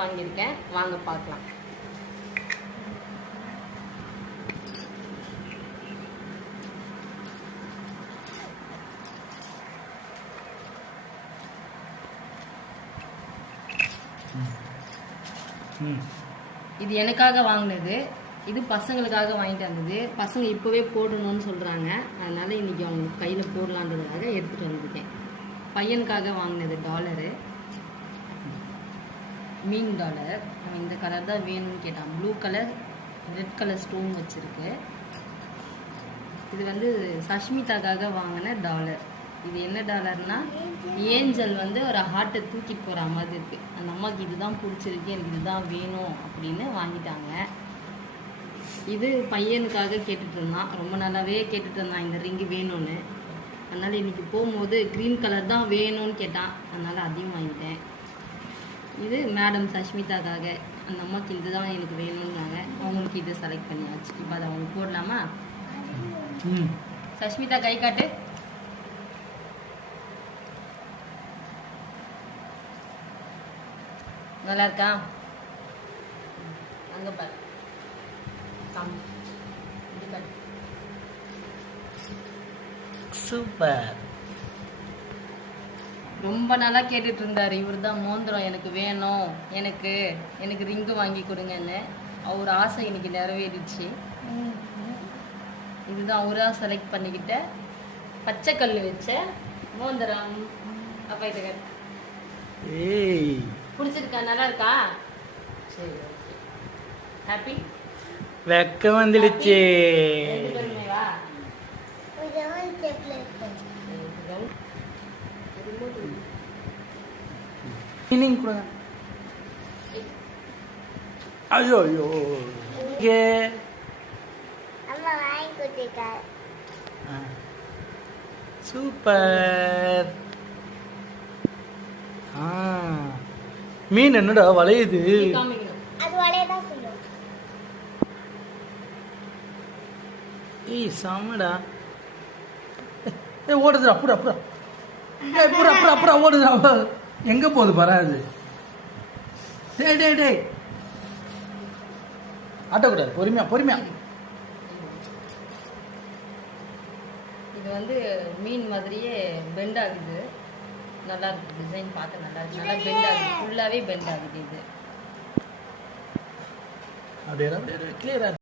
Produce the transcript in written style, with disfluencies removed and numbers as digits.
வாங்கியிருக்கேன், வாங்க பார்க்கலாம். இது எனக்காக வாங்கினது, இது பசங்களுக்காக வாங்கிட்டு வந்தது. பசங்க இப்போவே போடணும்னு சொல்கிறாங்க, அதனால இன்னைக்கு அவங்க கையில் போடலான்றதுக்காக எடுத்துகிட்டு வந்திருக்கேன். பையனுக்காக வாங்கினது டாலரு, மீன் டாலர். அவன் இந்த கலர் தான் வேணும்னு கேட்டான். Blue colour red colour stone வச்சுருக்கு. இது வந்து சஷ்மிதாக்காக வாங்கின டாலர். இது என்ன டாலர்னா ஏஞ்சல் வந்து ஒரு ஹார்ட்டை தூக்கிட்டு போகிற மாதிரி இருக்குது. அந்த அம்மாவுக்கு இதுதான் பிடிச்சிருக்கு, எனக்கு இதுதான் வேணும் அப்படின்னு வாங்கிட்டாங்க. இது பையனுக்காக கேட்டுட்டு இருந்தான், ரொம்ப நல்லாவே கேட்டுட்டு இருந்தான் இந்த ரிங்கு வேணும்னு. அதனால் இன்றைக்கி போகும்போது க்ரீன் கலர் தான் வேணும்னு கேட்டான், அதனால் அதையும் வாங்கிட்டேன். இது மேடம் சஷ்மிதாக்காக, அந்த அம்மாவுக்கு இதுதான் எனக்கு வேணும்னாங்க, அவங்களுக்கு இது செலக்ட் பண்ணியாச்சு. இப்போ அதை அவங்க போடலாமா? சஷ்மிதா கை காட்டு. நல்லா இருக்கா? அங்க பாரு. சூப்பர். ரொம்ப நாளா கேட்டுட்டு இருந்தாரு, இவர் தான் மோந்திரம் எனக்கு வேணும், எனக்கு ரிங்கு வாங்கி கொடுங்கன்னு. அவர் ஆசை இன்னைக்கு நிறைவேறிச்சு. இதுதான் அவரா செலக்ட் பண்ணிக்கிட்ட பச்சை கல் வச்ச மோந்திரம். அப்பா இது ஏய், பிடிச்சிருக்கா? நல்லா இருக்கா? சரி, ஹாப்பி. வெக்க வந்துடுச்சு. வா. ஐயோ ஐயோ, சூப்பர். மீன் என்னடா வளையுது? ஏய் சாமடா, ஓடுதுடா. புறா புறா புறா புறா புறா ஓடுதுடா. எங்க போகுது பாரு அது. டேய் டேய் டேய், ஆட்டக்கூடாது, பொறுமையா பொறுமையா. இது வந்து மீன் மாதிரியே பெண்ட் ஆகுது, நல்லா இருக்கு. டிசைன் பார்க்க நல்லா இருக்கு, நல்லா பெண்ட் ஆகுது, ஃபுல்லாவே பெண்ட் ஆகுது. இது அப்படியே கிளியரா